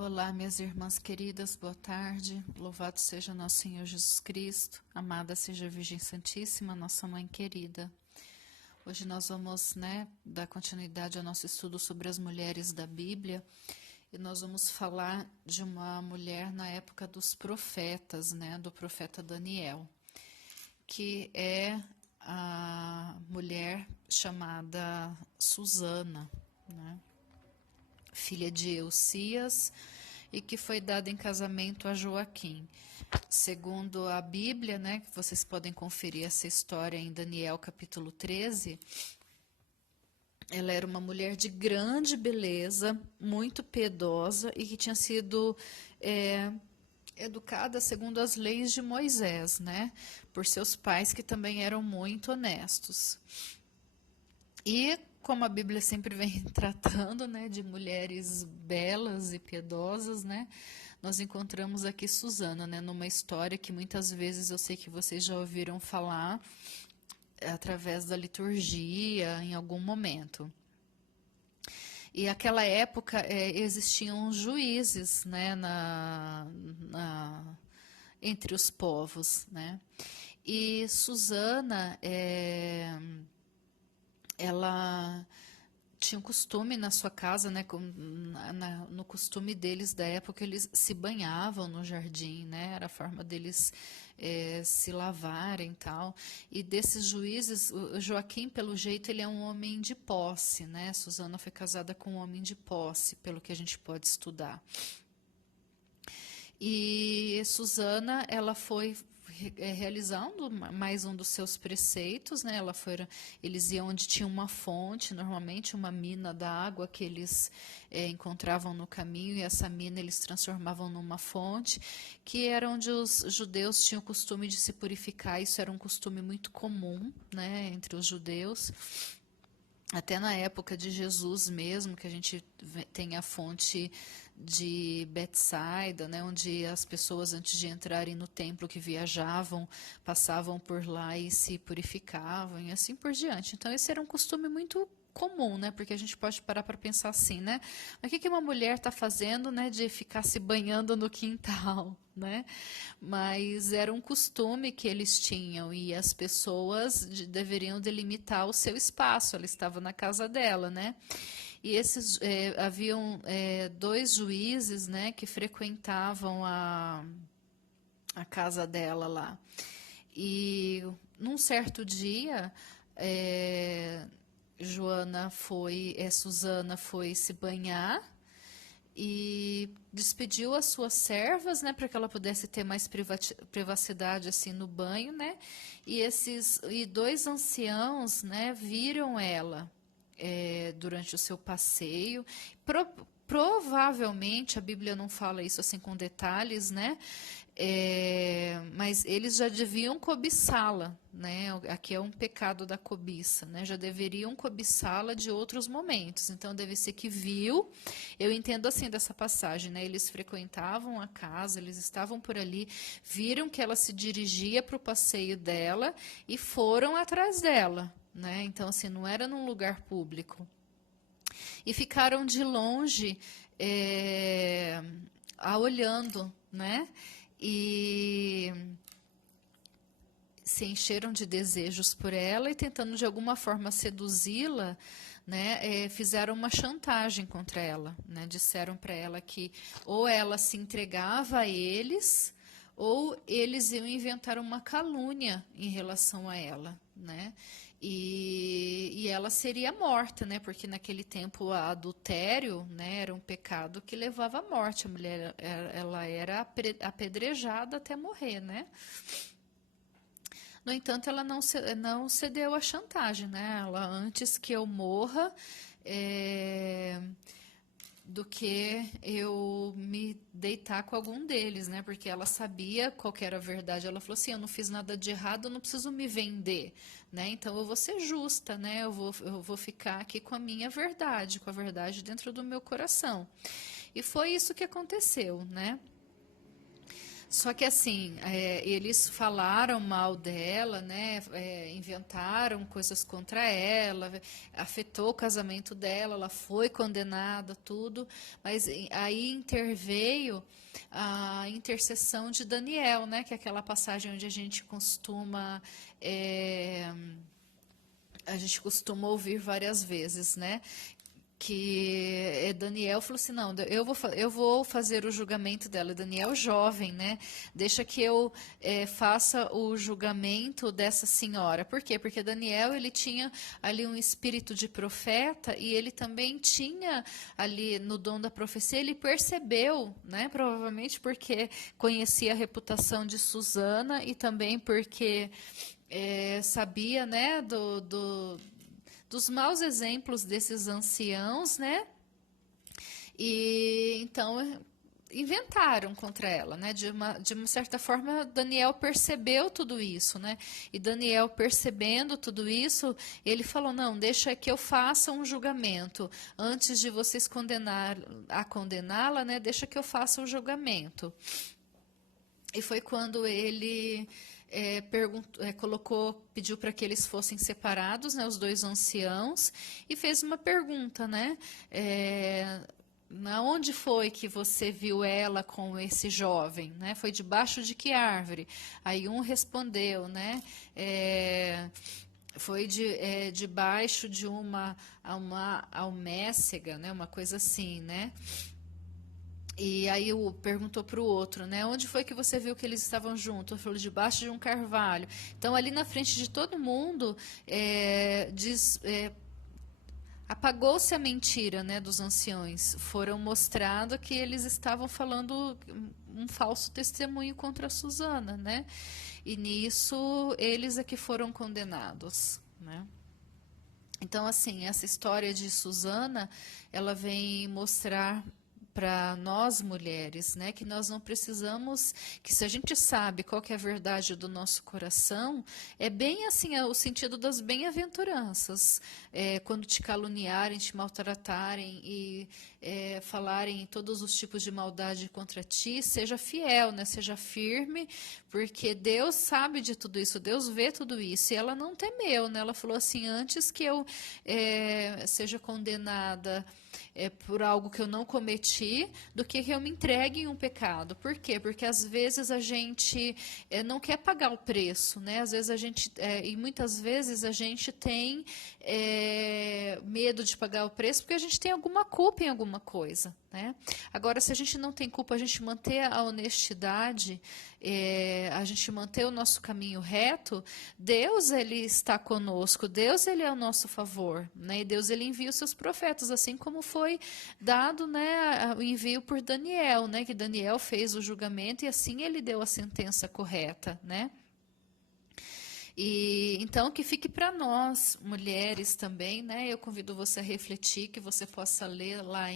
Olá, minhas irmãs queridas, boa tarde. Louvado seja nosso Senhor Jesus Cristo. Amada seja a Virgem Santíssima, nossa mãe querida. Hoje nós vamos, dar continuidade ao nosso estudo sobre as mulheres da Bíblia e nós vamos falar de uma mulher na época dos profetas, do profeta Daniel, que é a mulher chamada Susana, filha de Eucias, e que foi dada em casamento a Joaquim. Segundo a Bíblia, que vocês podem conferir essa história em Daniel capítulo 13, ela era uma mulher de grande beleza, muito piedosa e que tinha sido educada segundo as leis de Moisés, por seus pais que também eram muito honestos. E como a Bíblia sempre vem tratando, de mulheres belas e piedosas, nós encontramos aqui Susana, numa história que muitas vezes eu sei que vocês já ouviram falar através da liturgia em algum momento. E naquela época existiam juízes, entre os povos, E Susana ela tinha um costume na sua casa, no costume deles da época, eles se banhavam no jardim, era a forma deles se lavarem e tal. E desses juízes, o Joaquim, pelo jeito, ele é um homem de posse, Susana foi casada com um homem de posse, pelo que a gente pode estudar. E Susana, ela foi realizando mais um dos seus preceitos, eles iam onde tinha uma fonte, normalmente uma mina d'água que eles encontravam no caminho, e essa mina eles transformavam numa fonte, que era onde os judeus tinham o costume de se purificar. Isso era um costume muito comum, entre os judeus. Até na época de Jesus mesmo, que a gente tem a fonte de Betsaida, onde as pessoas, antes de entrarem no templo que viajavam, passavam por lá e se purificavam e assim por diante. Então esse era um costume muito comum, porque a gente pode parar para pensar assim, mas o que uma mulher está fazendo, de ficar se banhando no quintal, Mas era um costume que eles tinham e as pessoas deveriam delimitar o seu espaço. Ela estava na casa dela, E esses haviam dois juízes, que frequentavam a casa dela lá. E num certo dia, Susana foi se banhar e despediu as suas servas, para que ela pudesse ter mais privacidade assim no banho, E dois anciãos, viram ela durante o seu passeio. Provavelmente, a Bíblia não fala isso assim com detalhes, mas eles já deviam cobiçá-la, Aqui é um pecado da cobiça, Já deveriam cobiçá-la de outros momentos. Então, deve ser que viu. Eu entendo assim dessa passagem, Eles frequentavam a casa, eles estavam por ali, viram que ela se dirigia para o passeio dela e foram atrás dela, Então, assim, não era num lugar público. E ficaram de longe olhando, E se encheram de desejos por ela e tentando de alguma forma seduzi-la, fizeram uma chantagem contra ela, disseram para ela que ou ela se entregava a eles ou eles iam inventar uma calúnia em relação a ela, E ela seria morta, porque naquele tempo o adultério, era um pecado que levava à morte. A mulher, ela era apedrejada até morrer, No entanto, ela não cedeu à chantagem, Ela, antes que eu morra, do que eu me deitar com algum deles, Porque ela sabia qual que era a verdade. Ela falou assim: eu não fiz nada de errado, eu não preciso me vender, Então eu vou ser justa, eu vou ficar aqui com a minha verdade, com a verdade dentro do meu coração. E foi isso que aconteceu, Só que assim, eles falaram mal dela, né? Inventaram coisas contra ela, afetou o casamento dela, ela foi condenada, tudo. Mas aí interveio a intercessão de Daniel, né? Que é aquela passagem onde é, a gente costuma ouvir várias vezes, né? Que Daniel falou assim, não, eu vou fazer o julgamento dela. Daniel jovem, né? Deixa que eu faça o julgamento dessa senhora. Por quê? Porque Daniel, ele tinha ali um espírito de profeta e ele também tinha ali no dom da profecia, ele percebeu, né? Provavelmente porque conhecia a reputação de Susana e também porque sabia, né, dos maus exemplos desses anciãos, né? E então inventaram contra ela, né? De uma certa forma, Daniel percebeu tudo isso, né? E Daniel percebendo tudo isso, ele falou: não, deixa que eu faça um julgamento antes de vocês condená-la, né? Deixa que eu faça um julgamento. E foi quando ele pediu para que eles fossem separados, né, os dois anciãos, e fez uma pergunta, né? Onde foi que você viu ela com esse jovem, né? Foi debaixo de que árvore? Aí um respondeu, né? Foi debaixo de uma almécega, né? Uma coisa assim, né? E aí perguntou para o outro, né? Onde foi que você viu que eles estavam juntos? Ele falou, debaixo de um carvalho. Então, ali na frente de todo mundo, apagou-se a mentira, né, dos anciões. Foram mostrando que eles estavam falando um falso testemunho contra Susana, né? E nisso, eles é que foram condenados, né? Então, assim, essa história de Susana, ela vem mostrar para nós mulheres, né, que nós não precisamos, que se a gente sabe qual que é a verdade do nosso coração, é bem assim, o sentido das bem-aventuranças, quando te caluniarem, te maltratarem e falarem todos os tipos de maldade contra ti, seja fiel, né, seja firme, porque Deus sabe de tudo isso, Deus vê tudo isso, e ela não temeu, né, ela falou assim, antes que eu seja condenada por algo que eu não cometi, do que eu me entregue em um pecado. Por quê? Porque às vezes a gente não quer pagar o preço, né? Às vezes a gente, e muitas vezes a gente tem medo de pagar o preço porque a gente tem alguma culpa em alguma coisa, né? Agora, se a gente não tem culpa, a gente manter a honestidade, a gente manter o nosso caminho reto, Deus, ele está conosco, Deus, ele é ao nosso favor, né? E Deus, ele envia os seus profetas, assim como foi dado, né, o envio por Daniel, né? Que Daniel fez o julgamento e assim ele deu a sentença correta, né? E então que fique para nós, mulheres também, né? Eu convido você a refletir, que você possa ler lá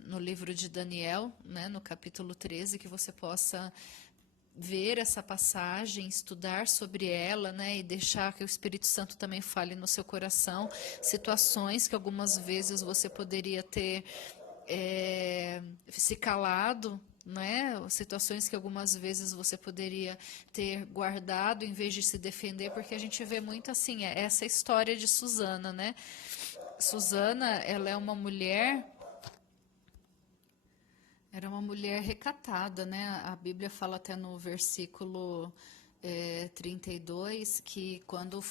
no livro de Daniel, né, no capítulo 13, que você possa ver essa passagem, estudar sobre ela, né, e deixar que o Espírito Santo também fale no seu coração, situações que algumas vezes você poderia ter se calado, né? Situações que algumas vezes você poderia ter guardado em vez de se defender, porque a gente vê muito assim, essa história de Susana, né? Susana, ela é uma mulher, era uma mulher recatada, né? A Bíblia fala até no versículo 32 que quando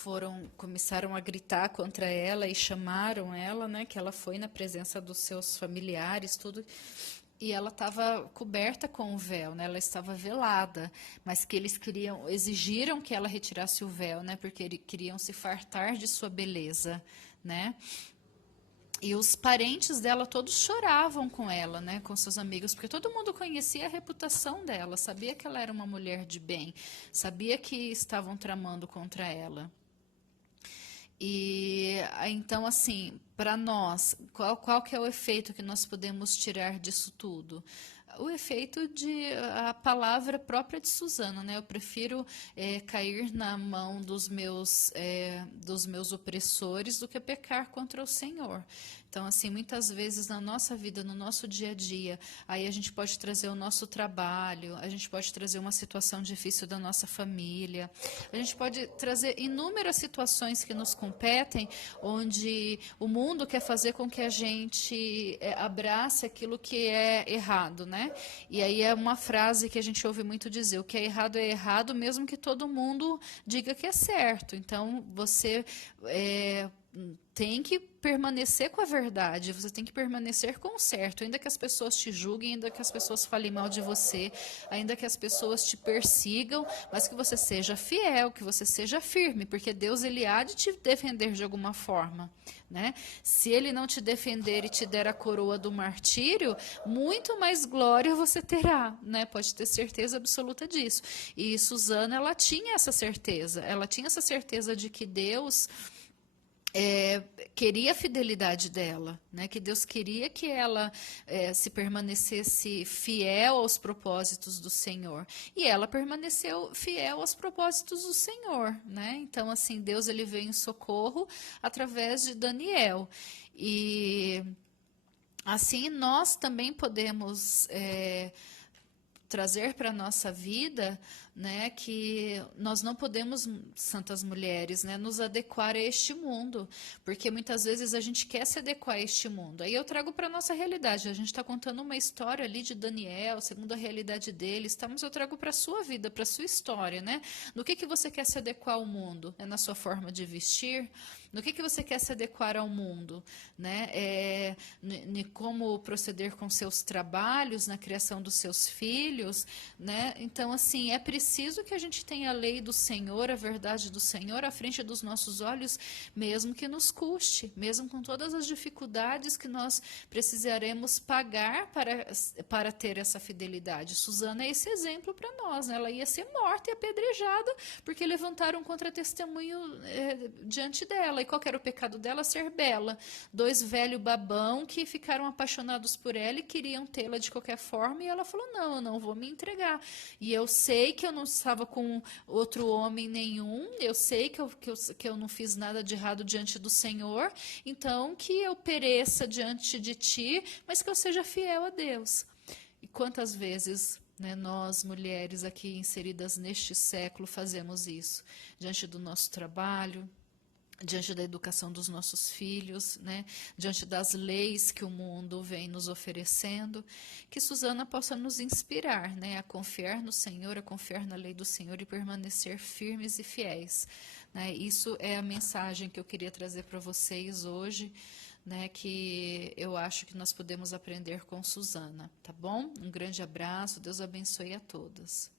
começaram a gritar contra ela e chamaram ela, né? Que ela foi na presença dos seus familiares, tudo. E ela estava coberta com o véu, né? Ela estava velada, mas que eles exigiram que ela retirasse o véu, né? Porque queriam se fartar de sua beleza, né? E os parentes dela todos choravam com ela, né, com seus amigos, porque todo mundo conhecia a reputação dela, sabia que ela era uma mulher de bem, sabia que estavam tramando contra ela. E então, assim, para nós, qual que é o efeito que nós podemos tirar disso tudo? O efeito de a palavra própria de Susana, né? Eu prefiro cair na mão dos meus opressores do que pecar contra o Senhor. Então, assim, muitas vezes na nossa vida, no nosso dia a dia, aí a gente pode trazer o nosso trabalho, a gente pode trazer uma situação difícil da nossa família, a gente pode trazer inúmeras situações que nos competem, onde o mundo quer fazer com que a gente abrace aquilo que é errado, né? E aí é uma frase que a gente ouve muito dizer: o que é errado, mesmo que todo mundo diga que é certo. Então, você tem que permanecer com a verdade, você tem que permanecer com o certo, ainda que as pessoas te julguem, ainda que as pessoas falem mal de você, ainda que as pessoas te persigam, mas que você seja fiel, que você seja firme, porque Deus, ele há de te defender de alguma forma, né? Se ele não te defender e te der a coroa do martírio, muito mais glória você terá, né? Pode ter certeza absoluta disso. E Susana, ela tinha essa certeza de que Deus queria a fidelidade dela, né? Que Deus queria que ela se permanecesse fiel aos propósitos do Senhor. E ela permaneceu fiel aos propósitos do Senhor, né? Então, assim, Deus, ele veio em socorro através de Daniel. E assim nós também podemos trazer para a nossa vida, né, que nós não podemos, santas mulheres, né, nos adequar a este mundo, porque muitas vezes a gente quer se adequar a este mundo. Aí eu trago para a nossa realidade, a gente está contando uma história ali de Daniel, segundo a realidade deles, tá? Mas eu trago para a sua vida, para a sua história, né? No que você quer se adequar ao mundo? É na sua forma de vestir? No que você quer se adequar ao mundo, né? Como proceder com seus trabalhos, na criação dos seus filhos, né? Então, assim, é preciso que a gente tenha a lei do Senhor, a verdade do Senhor à frente dos nossos olhos, mesmo que nos custe, mesmo com todas as dificuldades que nós precisaremos pagar para ter essa fidelidade. Susana é esse exemplo para nós, né? Ela ia ser morta e apedrejada porque levantaram um contra-testemunho diante dela. E qual que era o pecado dela? Ser bela. Dois velhos babão que ficaram apaixonados por ela e queriam tê-la de qualquer forma, e ela falou: não, eu não vou me entregar. E eu sei que eu não estava com outro homem nenhum, eu sei que eu não fiz nada de errado diante do Senhor, então que eu pereça diante de ti, mas que eu seja fiel a Deus. E quantas vezes, né, nós, mulheres aqui inseridas neste século, fazemos isso diante do nosso trabalho, diante da educação dos nossos filhos, né, diante das leis que o mundo vem nos oferecendo, que Susana possa nos inspirar, né, a confiar no Senhor, a confiar na lei do Senhor e permanecer firmes e fiéis, né. Isso é a mensagem que eu queria trazer para vocês hoje, né, que eu acho que nós podemos aprender com Susana, tá bom? Um grande abraço, Deus abençoe a todas.